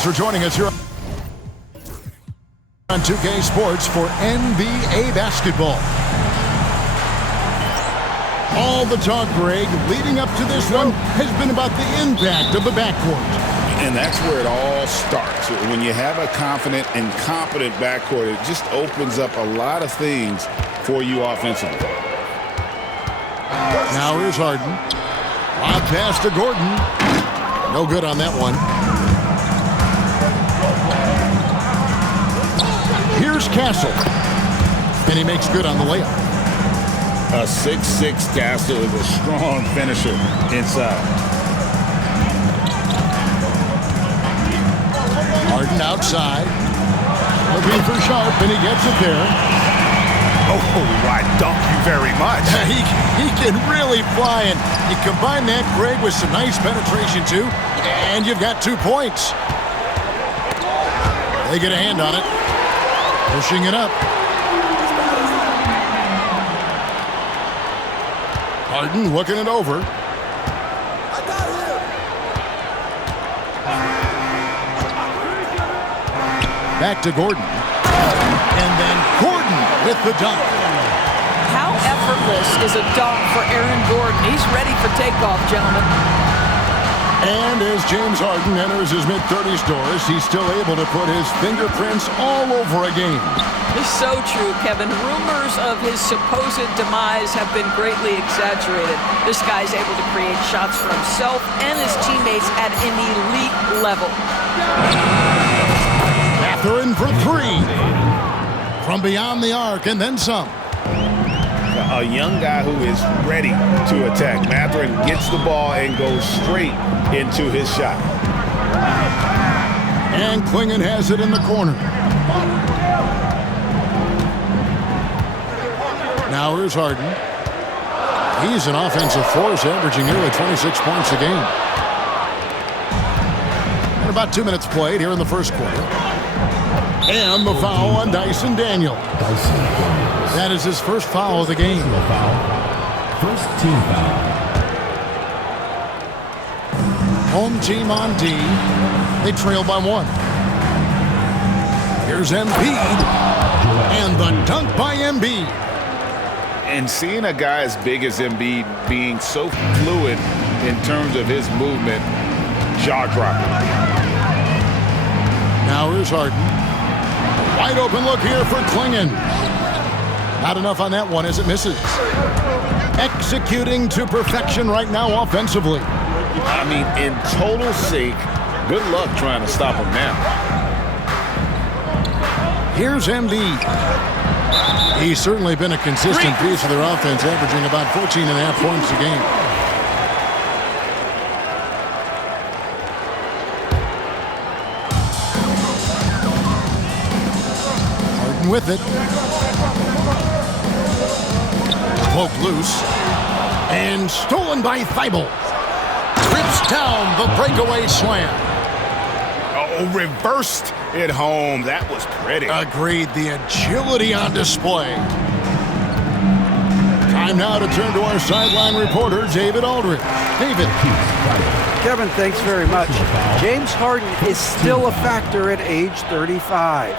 For joining us here on 2K Sports for NBA basketball. All the talk, Greg, leading up to this one has been about the impact of the backcourt. And that's where it all starts. When you have a confident and competent backcourt, it just opens up a lot of things for you offensively. Now here's Harden. Lob pass to Gordon. No good on that one. Here's Castle. And he makes good on the layup. A 6'6" Castle is a strong finisher inside. Harden outside. Looking for Sharp, and he gets it there. Oh, I dunk you very much. He can really fly, and you combine that, Greg, with some nice penetration, too, and you've got 2 points. They get a hand on it. Pushing it up. Harden looking it over. Back to Gordon. And then Gordon with the dunk. How effortless is a dunk for Aaron Gordon? He's ready for takeoff, gentlemen. And as James Harden enters his mid-30s doors, he's still able to put his fingerprints all over a game. It's so true, Kevin. Rumors of his supposed demise have been greatly exaggerated. This guy's able to create shots for himself and his teammates at an elite level. Mathurin for 3. From beyond the arc and then some. A young guy who is ready to attack. Mathurin gets the ball and goes straight into his shot. And Clingan has it in the corner. Now here's Harden. He's an offensive force, averaging nearly 26 points a game. And about 2 minutes played here in the first quarter. And the foul on Dyson Daniel. That is his first foul of the game. First team foul. Home team on D. They trail by 1. Here's Embiid. And the dunk by Embiid. And seeing a guy as big as Embiid being so fluid in terms of his movement, jaw-dropping. Now here's Harden. Wide open look here for Clingan. Not enough on that one as it misses. Executing to perfection right now offensively. I mean, in total sync, good luck trying to stop him now. Here's Embiid. He's certainly been a consistent piece of their offense, averaging about 14.5 points a game. Harden with it. Poked loose. And stolen by Thibault. Rips down the breakaway slam. Oh, reversed it home. That was pretty. Agreed. The agility on display. Time now to turn to our sideline reporter, David Aldridge. David. Kevin, thanks very much. James Harden is still a factor at age 35.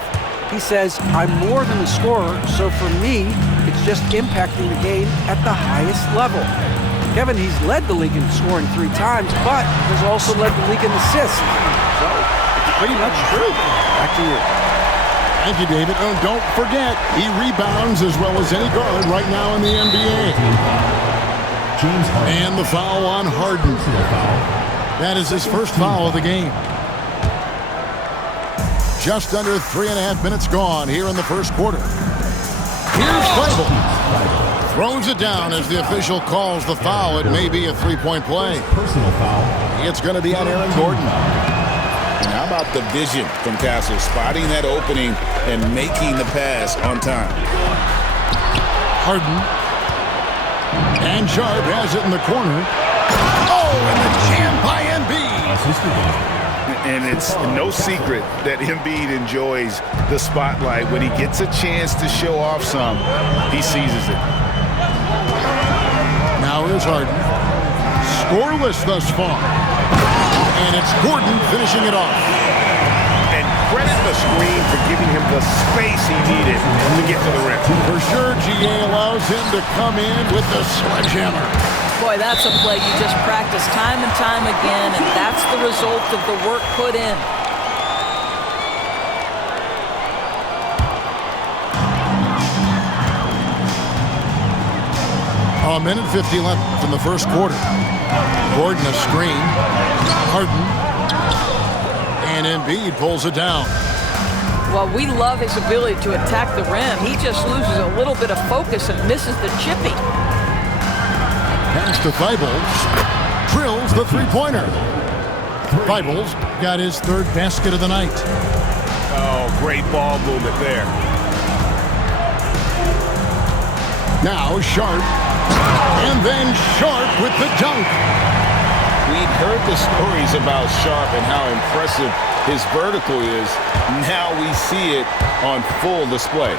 He says, I'm more than a scorer, so for me, it's just impacting the game at the highest level. Kevin, he's led the league in scoring 3 times, but has also led the league in assists. So, it's pretty much true. Back to you. Thank you, David. Oh, don't forget, he rebounds as well as any guard right now in the NBA. James Harden. And the foul on Harden. That is his first foul of the game. Just under 3.5 minutes gone here in the first quarter. Here's Thibault. Throws it down as the official calls the foul. It may be a 3-point play. Personal foul. It's going to be on Aaron Gordon. And how about the vision from Castle, spotting that opening and making the pass on time. Harden. And Sharp has it in the corner. Oh, and the jam by Embiid. And it's no secret that Embiid enjoys the spotlight. When he gets a chance to show off some, he seizes it. Now here's Harden. Scoreless thus far. And it's Gordon finishing it off. And credit the screen for giving him the space he needed to get to the rim. For sure, GA allows him to come in with the sledgehammer. Boy, that's a play you just practice time and time again, and that's the result of the work put in. Oh, A minute 50 left in the first quarter. Gordon a screen. Harden. And Embiid pulls it down. Well, we love his ability to attack the rim. He just loses a little bit of focus and misses the chippy. Pass to Thibault. Drills the three-pointer. Thibault got his third basket of the night. Oh, great ball movement there. Now Sharp. And then Sharp with the dunk. We'd heard the stories about Sharp and how impressive his vertical is. Now we see it on full display.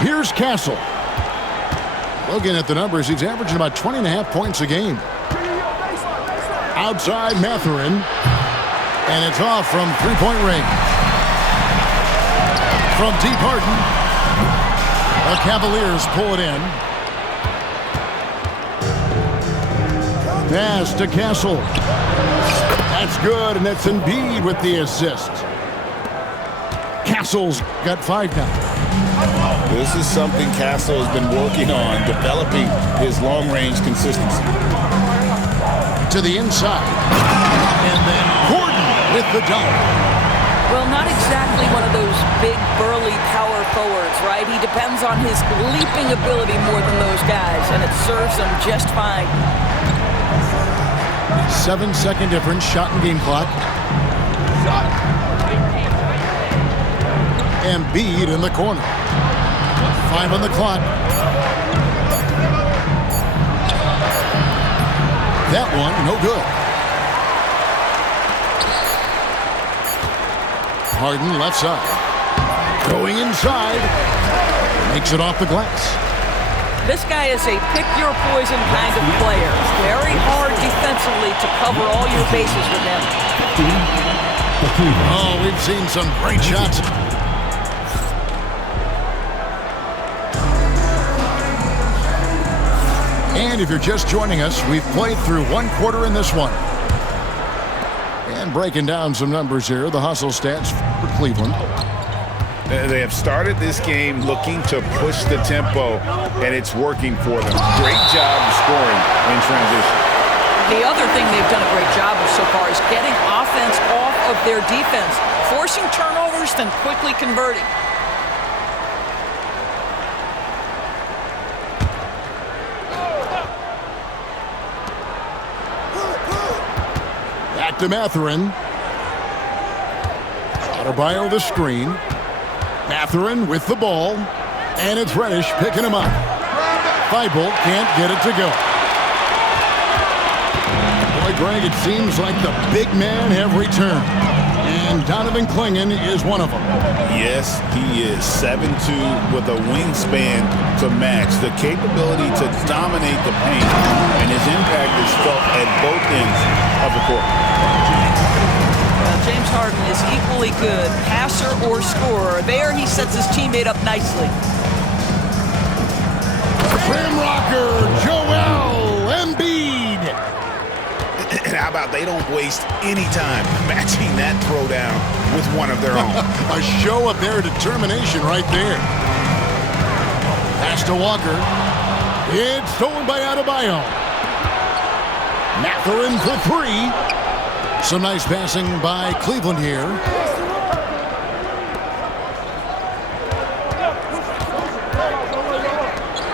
Here's Castle. Looking at the numbers, he's averaging about 20.5 points a game. Outside Mathurin. And it's off from three-point range. From deep Harden. The Cavaliers pull it in. Pass to Castle. That's good, and it's Embiid with the assist. Castle's got 5 now. This is something Castle has been working on, developing his long-range consistency. To the inside. And then Gordon with the dunk. Well, not exactly one of those big, burly power forwards, right? He depends on his leaping ability more than those guys, and it serves him just fine. 7-second difference, shot and game clock. Embiid in the corner. 5 on the clock. That one, no good. Harden left side. Going inside. Makes it off the glass. This guy is a pick-your-poison kind of player. Very hard defensively to cover all your bases with him. Oh, we've seen some great shots. And if you're just joining us, we've played through 1 quarter in this one. And breaking down some numbers here, the hustle stats for Cleveland. They have started this game looking to push the tempo, and it's working for them. Great job scoring in transition. The other thing they've done a great job of so far is getting offense off of their defense, forcing turnovers, then quickly converting. Back to Mathurin. Adebayo the screen. Mathurin with the ball. And it's Reddish picking him up. Thibault can't get it to go. Boy, Greg, it seems like the big men have returned. And Donovan Clingan is one of them. Yes, he is 7'2" with a wingspan to match. The capability to dominate the paint, and his impact is felt at both ends of the court. James Harden is equally good, passer or scorer. There he sets his teammate up nicely. Rim rocker, Joel Embiid. And how about they don't waste any time matching that throwdown with one of their own. A show of their determination right there. Pass to Walker. It's stolen by Adebayo. Mathurin for three. Some nice passing by Cleveland here.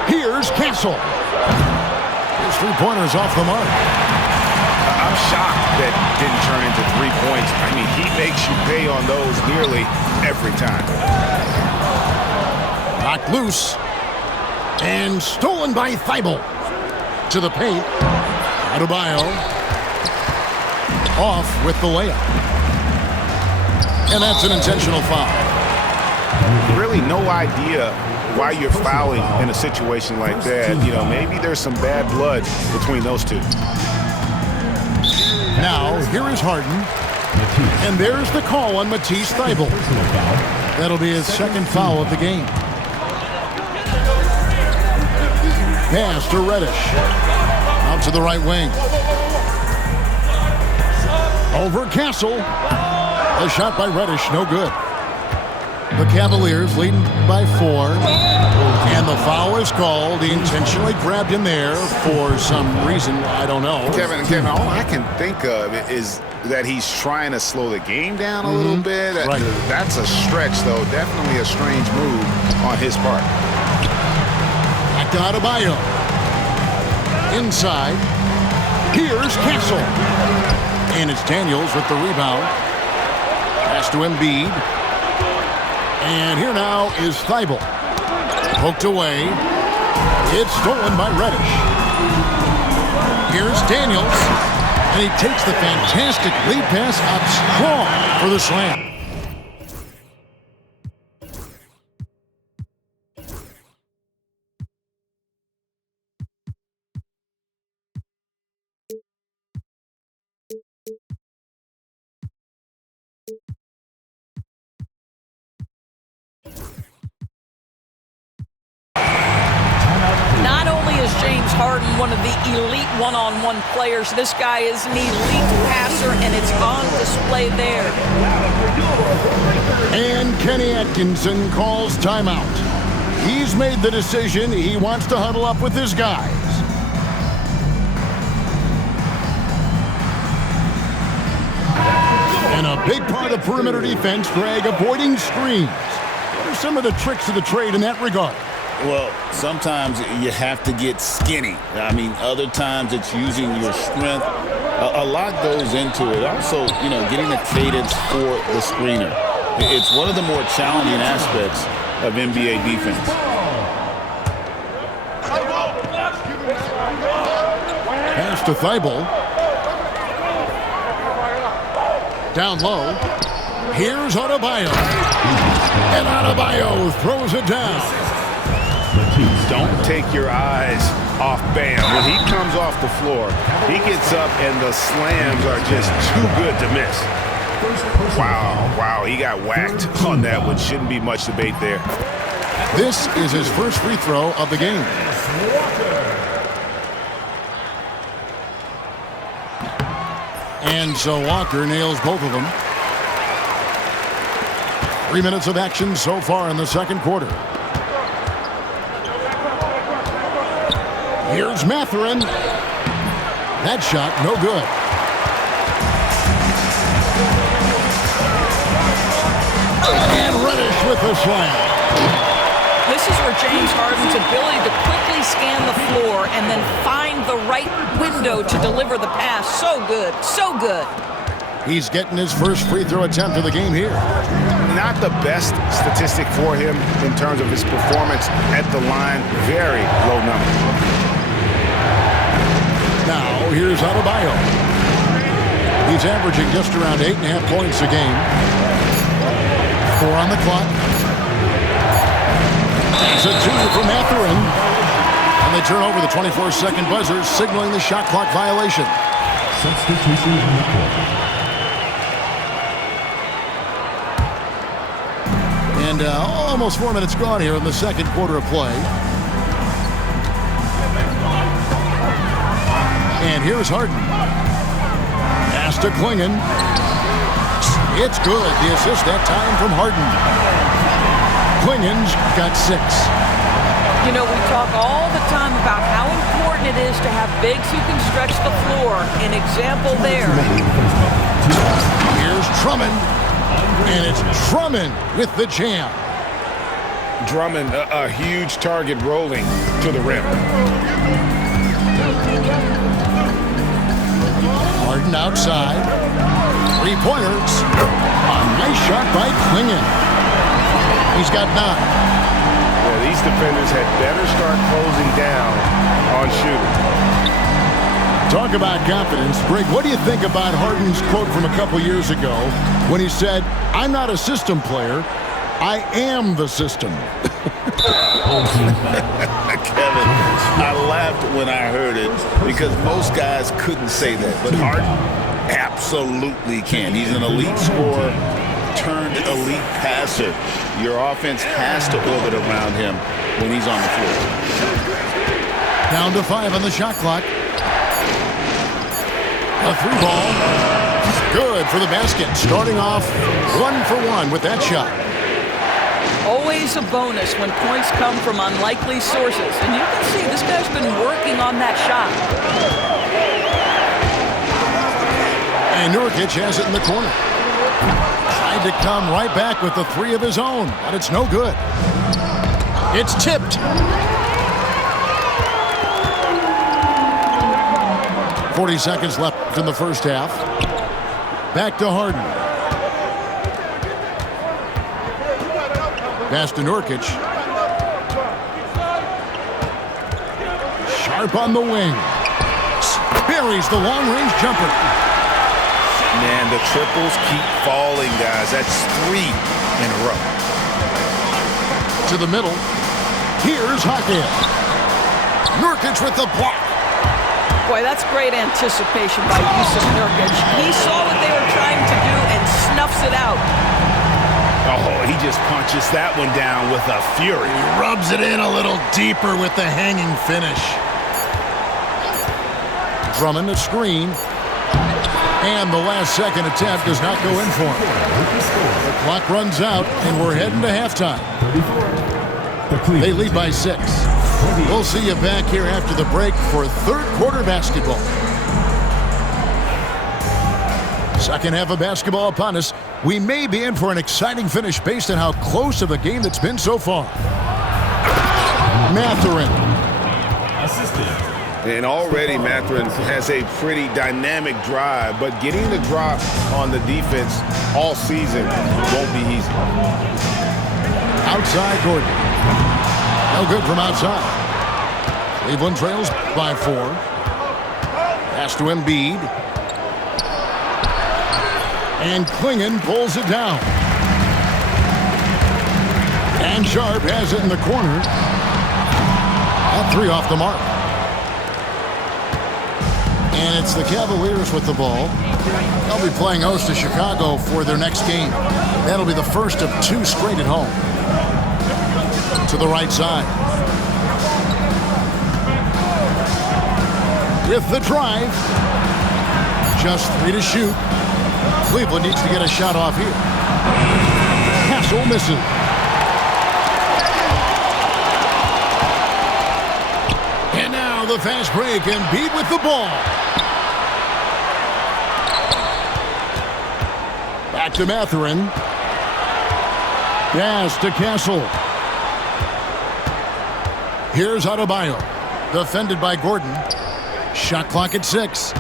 Here's Castle. His three-pointer's off the mark. I'm shocked that didn't turn into 3 points. I mean, he makes you pay on those nearly every time. Knocked loose. And stolen by Thibault. To the paint. Adebayo. Off with the layup. And that's an intentional foul. Really no idea why you're fouling in a situation like that. You know, maybe there's some bad blood between those two. Now, here is Harden. And there's the call on Matisse Thybulle. That'll be his second foul of the game. Pass to Reddish. Out to the right wing. Over Castle. A shot by Reddish, no good. The Cavaliers leading by 4. And the foul is called. He intentionally grabbed him there for some reason. I don't know. Kevin, all I can think of is that he's trying to slow the game down a little bit. Right. That's a stretch, though. Definitely a strange move on his part. Back to Adebayo. Inside. Here's Castle. And it's Daniels with the rebound. Pass to Embiid. And here now is Thybulle. Poked away. It's stolen by Reddish. Here's Daniels. And he takes the fantastic lead pass up strong for the slam. Not only is James Harden one of the elite one-on-one players, this guy is an elite passer, and it's on display there. And Kenny Atkinson calls timeout. He's made the decision. He wants to huddle up with his guys. And a big part of perimeter defense, Greg, avoiding screens. What are some of the tricks of the trade in that regard? Well, sometimes you have to get skinny. I mean, other times it's using your strength. A lot goes into it. Also, you know, getting a cadence for the screener. It's one of the more challenging aspects of NBA defense. Pass to Thybulle. Down low. Here's Adebayo. And Adebayo throws it down. Don't take your eyes off Bam. When he comes off the floor, he gets up and the slams are just too good to miss. Wow, he got whacked on that one. Shouldn't be much debate there. This is his first free throw of the game. And so Walker nails both of them. 3 minutes of action so far in the second quarter. Here's Mathurin. That shot, no good. with a slam. This is where James Harden's ability to quickly scan the floor and then find the right window to deliver the pass. So good, so good. He's getting his first free throw attempt of the game here. Not the best statistic for him in terms of his performance at the line. Very low number. Now, here's Adebayo. He's averaging just around 8.5 points a game. 4 on the clock. It's a 2 from Mathurin. And they turn over the 24-second buzzer, signaling the shot clock violation. Substitution on the court. And almost 4 minutes gone here in the second quarter of play. And here's Harden. Pass to Klingon. It's good. The assist that time from Harden. Klingon's got 6. You know, we talk all the time about how important it is to have bigs who can stretch the floor. An example there. Here's Drummond. And it's Drummond with the jam. Drummond, a huge target rolling to the rim. Harden outside. 3-pointers. A nice shot by Klingon. He's got 9. Well, these defenders had better start closing down on shooting. Talk about confidence. Greg, what do you think about Harden's quote from a couple years ago when he said, "I'm not a system player, I am the system"? Kevin, I laughed when I heard it because most guys couldn't say that. But Harden absolutely can. He's an elite scorer turned elite passer. Your offense has to orbit around him when he's on the floor. Down to 5 on the shot clock. A 3-ball. Good for the basket. Starting off 1 for 1 with that shot. Always a bonus when points come from unlikely sources. And you can see this guy's been working on that shot. And Nurkic has it in the corner. Tried to come right back with the 3 of his own, but it's no good. It's tipped. 40 seconds left in the first half. Back to Harden. Pass to Nurkic. Sharp on the wing. Buries the long-range jumper. Man, the triples keep falling, guys. That's 3 in a row. To the middle. Here's Hackett. Nurkic with the block. Boy, that's great anticipation by Jusuf Nurkic. He saw what they were trying to do and snuffs it out. Oh, he just punches that one down with a fury. He rubs it in a little deeper with the hanging finish. Drummond a screen. And the last second attempt does not go in for him. The clock runs out, and we're heading to halftime. They lead by 6. We'll see you back here after the break for third quarter basketball. Second half of basketball upon us. We may be in for an exciting finish based on how close of a game that's been so far. Mathurin. And already Mathurin has a pretty dynamic drive, but getting the drop on the defense all season won't be easy. Outside Gordon. No good from outside. Cleveland trails by 4. Pass to Embiid. And Klingon pulls it down. And Sharp has it in the corner. That 3 off the mark. And it's the Cavaliers with the ball. They'll be playing host to Chicago for their next game. That'll be the first of 2 straight at home. To the right side. With the drive. Just 3 to shoot. Cleveland needs to get a shot off here. Castle misses. And now the fast break. Embiid with the ball. Back to Mathurin. Pass to Castle. Here's Adebayo. Defended by Gordon. Shot clock at 6.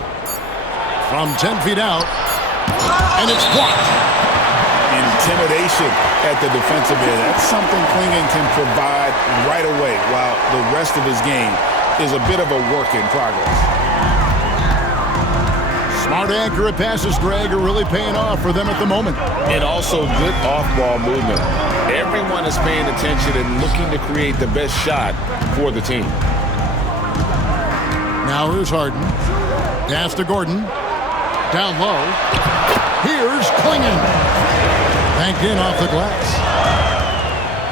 From 10 feet out. And it's blocked. Intimidation at the defensive end. That's something Clingan can provide right away, while the rest of his game is a bit of a work in progress. Smart, accurate passes, Greg, are really paying off for them at the moment. And also good off-ball movement. Everyone is paying attention and looking to create the best shot for the team. Now here's Harden. Pass to Gordon. Down low. Here's Clingan. Banked in off the glass.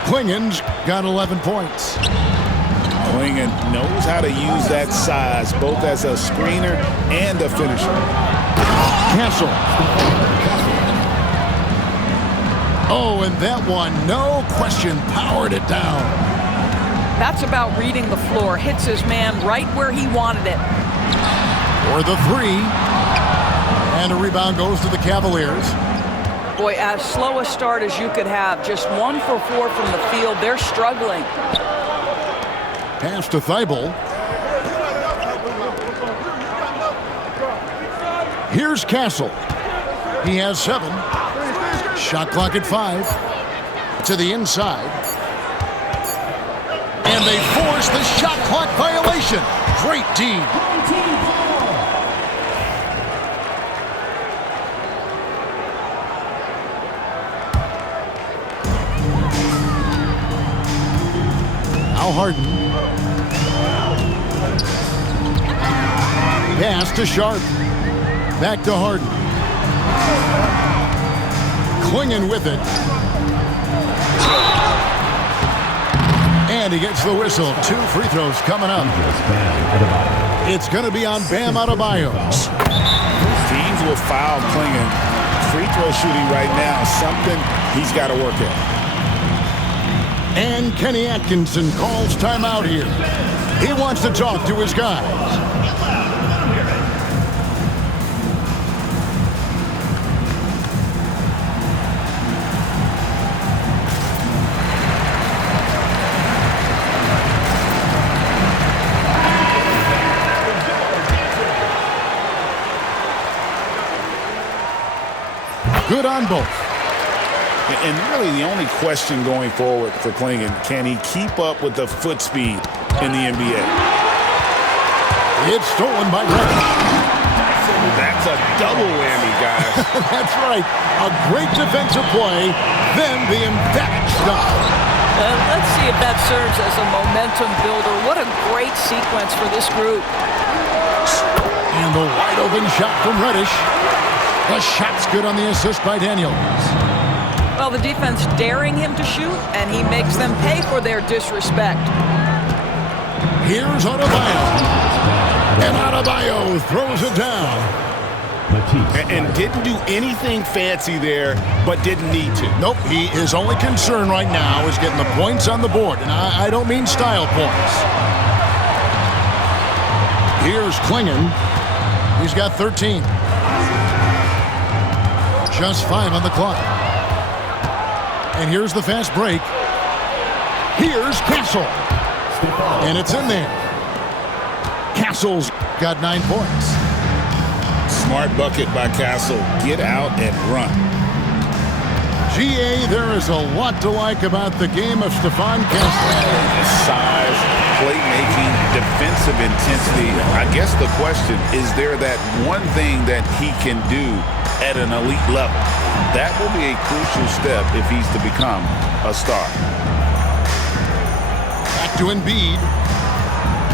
Clingan's got 11 points. Clingan knows how to use that size, both as a screener and a finisher. Castle. Oh, and that one, no question, powered it down. That's about reading the floor. Hits his man right where he wanted it. For the 3. And a rebound goes to the Cavaliers. Boy, as slow a start as you could have. Just 1 for 4 from the field. They're struggling. Pass to Thibault. Here's Castle. He has 7. Shot clock at 5. To the inside. And they force the shot clock violation. Great team. Now Harden. Pass to Sharp. Back to Harden. Clingan with it. And he gets the whistle. 2 free throws coming up. It's going to be on Bam Adebayo. Teams will foul Clingan. Free throw shooting right now, something he's got to work at. And Kenny Atkinson calls timeout here. He wants to talk to his guys. Good on both. And really the only question going forward for Clingan, can he keep up with the foot speed in the NBA? It's stolen by Reddish. That's a double whammy, guys. That's right. A great defensive play, then the emphatic stop. Let's see if that serves as a momentum builder. What a great sequence for this group. And the wide open shot from Reddish. The shot's good on the assist by Daniels. Well, the defense daring him to shoot, and he makes them pay for their disrespect. Here's Adebayo. And Adebayo throws it down. And didn't do anything fancy there, but didn't need to. Nope, his only concern right now is getting the points on the board. And I don't mean style points. Here's Clingan. He's got 13. Just 5 on the clock. And here's the fast break. Here's Castle. And it's in there. Castle's got 9 points. Smart bucket by Castle. Get out and run. GA, there is a lot to like about the game of Stephon Castle. Size, playmaking, defensive intensity. I guess the question, is there that one thing that he can do at an elite level? That will be a crucial step if he's to become a star. Back to Embiid.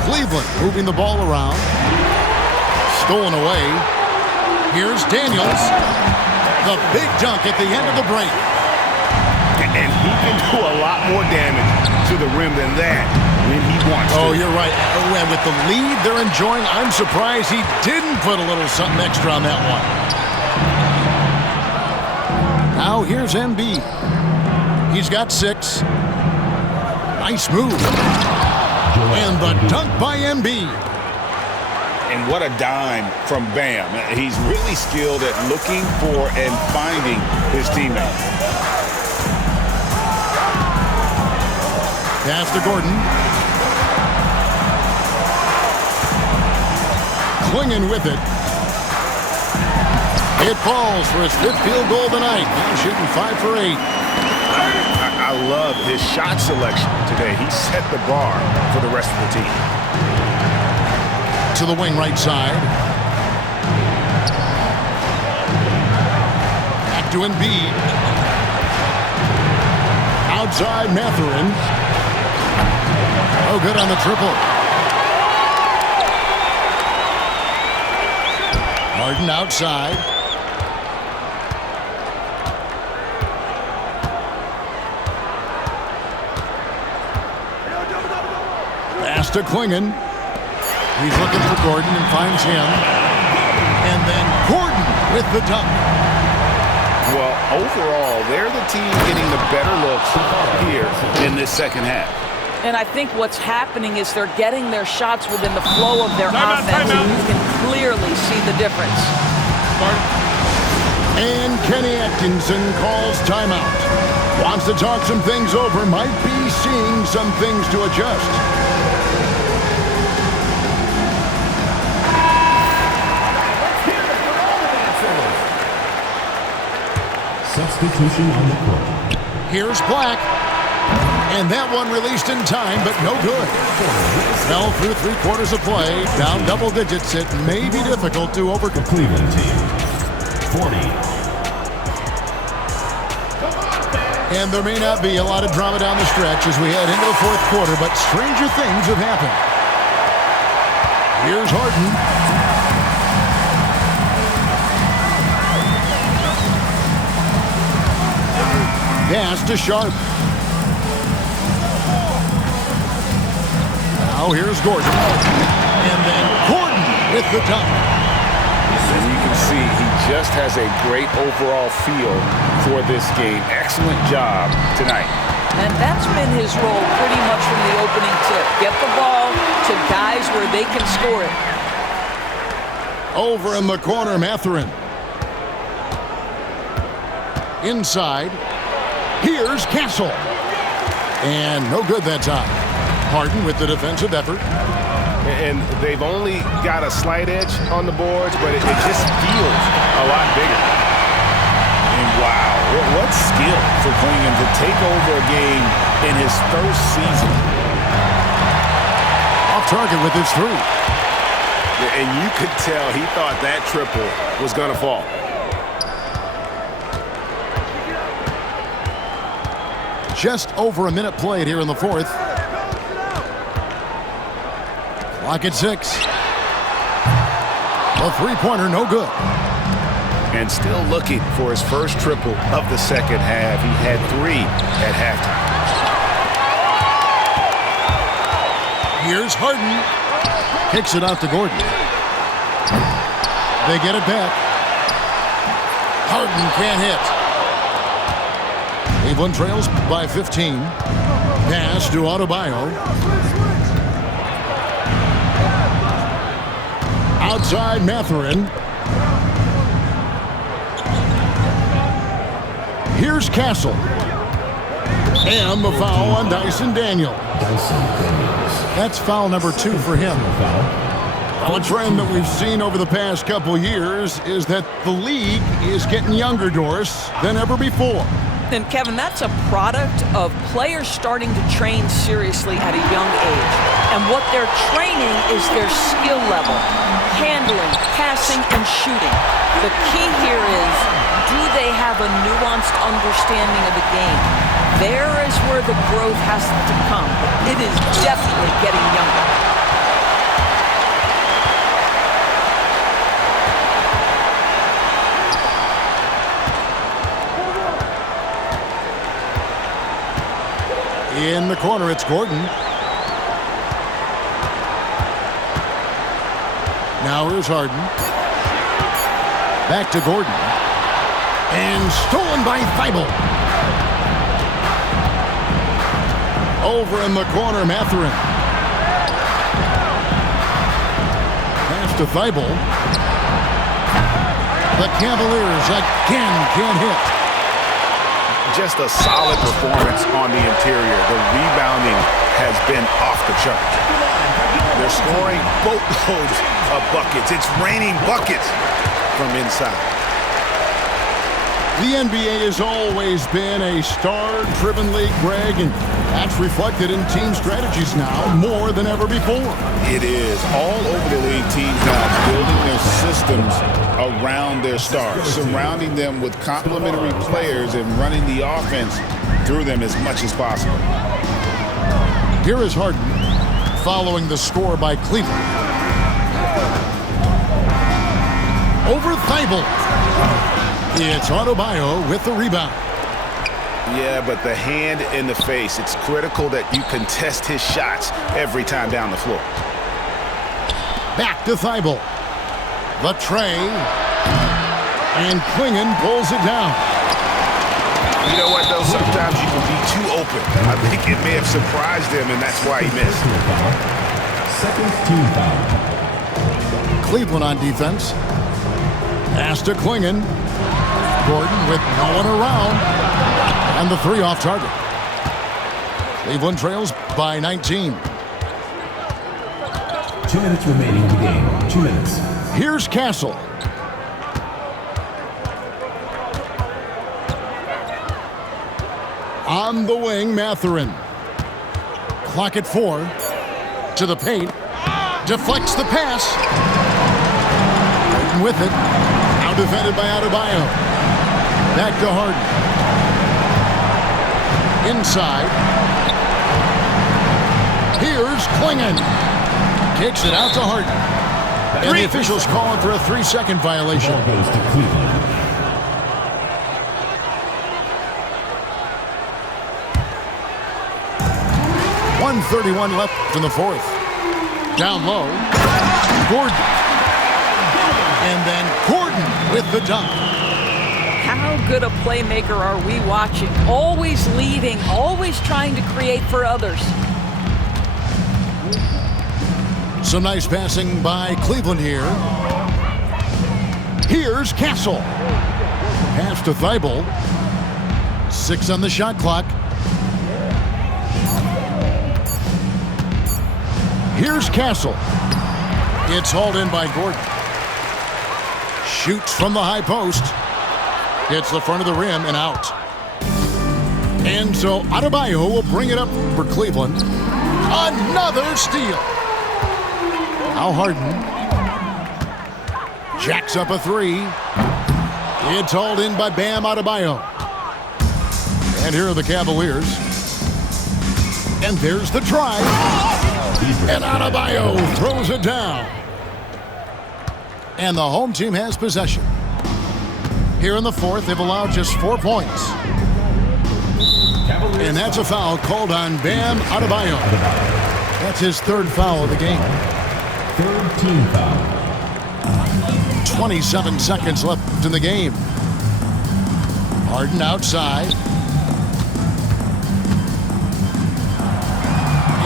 Cleveland moving the ball around. Stolen away. Here's Daniels. The big dunk at the end of the break. And he can do a lot more damage to the rim than that when he wants to. Oh, you're right. And with the lead they're enjoying, I'm surprised he didn't put a little something extra on that one. Now here's Embiid. He's got 6. Nice move. And the dunk by Embiid. And what a dime from Bam. He's really skilled at looking for and finding his teammates. Pass to Gordon. Clinging with it. It falls for his 5th field goal tonight. Now shooting 5 for 8. I love his shot selection today. He set the bar for the rest of the team. To the wing right side. Back to Embiid. Outside Mathurin. Oh, good on the triple. Harden outside. Pass to Klingon. He's looking for Gordon and finds him. And then Gordon with the dunk. Well, overall, they're the team getting the better looks here in this second half. And I think what's happening is they're getting their shots within the flow of their offense, and you can clearly see the difference. And Kenny Atkinson calls timeout. Wants to talk some things over, might be seeing some things to adjust. Substitution on the court. Here's Black. And that one released in time, but no good. Fell through 3 quarters of play. Down double digits. It may be difficult to overcome. The Cleveland team. 40. And there may not be a lot of drama down the stretch as we head into the 4th quarter, but stranger things have happened. Here's Harden. Pass to Sharp. Now here's Gordon. And then Gordon with the dunk. And you can see he just has a great overall feel for this game. Excellent job tonight. And that's been his role pretty much from the opening tip. Get the ball to guys where they can score it. Over in the corner, Mathurin. Inside. Here's Castle. And no good that time. Harden with the defensive effort. And they've only got a slight edge on the boards, but it just feels a lot bigger. And wow, what skill for Klingon to take over a game in his first season. Off target with his 3. And you could tell he thought that triple was going to fall. Just over a minute played here in the 4th. Clock at 6. A 3-pointer, no good. And still looking for his first triple of the second half. He had 3 at halftime. Here's Harden. Kicks it out to Gordon. They get it back. Harden can't hit. Cleveland trails by 15. Pass to Adebayo. Outside Mathurin. Here's Castle. And the foul on Dyson Daniels. That's foul number 2 for him. A trend that we've seen over the past couple years is that the league is getting younger, Doris, than ever before. And Kevin, that's a product of players starting to train seriously at a young age. And what they're training is their skill level, handling, passing, and shooting. The key here is, do they have a nuanced understanding of the game? There is where the growth has to come. It is definitely getting younger. In the corner, it's Gordon. Now here's Harden. Back to Gordon. And stolen by Thibault. Over in the corner, Mathurin. Pass to Thibault. The Cavaliers again can't hit. just a solid performance on the interior. The rebounding has been off the chart. They're scoring boatloads of buckets. It's raining buckets from inside. The NBA has always been a star-driven league, Greg, and that's reflected in team strategies now more than ever before. It is. All over the league, teams now building their systems around their stars, surrounding them with complementary players and running the offense through them as much as possible. Here is Harden following the score by Cleveland. Over Thibault. It's Adebayo with the rebound. Yeah, but the hand in the face, it's critical that you contest his shots every time down the floor. Back to Thibault. The tray. And Clingan pulls it down. You know what, though? Sometimes you can be too open. I think it may have surprised him, and that's why he missed. Second team foul. Cleveland on defense. Pass to Clingan. Gordon with no one around. And the three off target. Cleveland trails by 19. 2 minutes remaining in the game. 2 minutes. Here's Castle. On the wing, Mathurin. Clock at 4. To the paint. Deflects the pass. Harden with it. Now defended by Adebayo. Back to Harden. Inside. Here's Clingan. Kicks it out to Harden. And the officials calling for a 3-second violation. Ball goes to Cleveland. .131 left in the fourth. Down low. Gordon. And then Gordon with the dunk. How good a playmaker are we watching? Always leading, always trying to create for others. Some nice passing by Cleveland here. Here's Castle. Pass to Thibault. 6 on the shot clock. Here's Castle. It's hauled in by Gordon. Shoots from the high post. Hits the front of the rim and out. And so Adebayo will bring it up for Cleveland. Another steal. Now Harden. Jacks up a 3. It's hauled in by Bam Adebayo. And here are the Cavaliers. And there's the try. And Adebayo throws it down. And the home team has possession. Here in the fourth, they've allowed just 4 points. And that's a foul called on Bam Adebayo. That's his 3rd foul of the game. 3rd team foul. 27 seconds left in the game. Harden outside.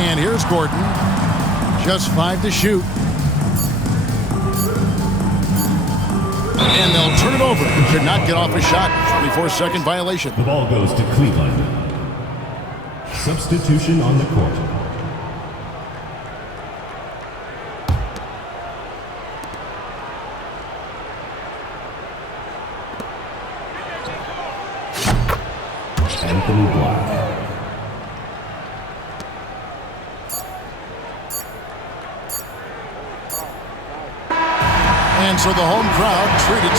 And here's Gordon. Just 5 to shoot. And they'll turn it over. Could not get off a shot. 24-second violation. The ball goes to Cleveland. Substitution on the court. Anthony Black. And so the home crowd treated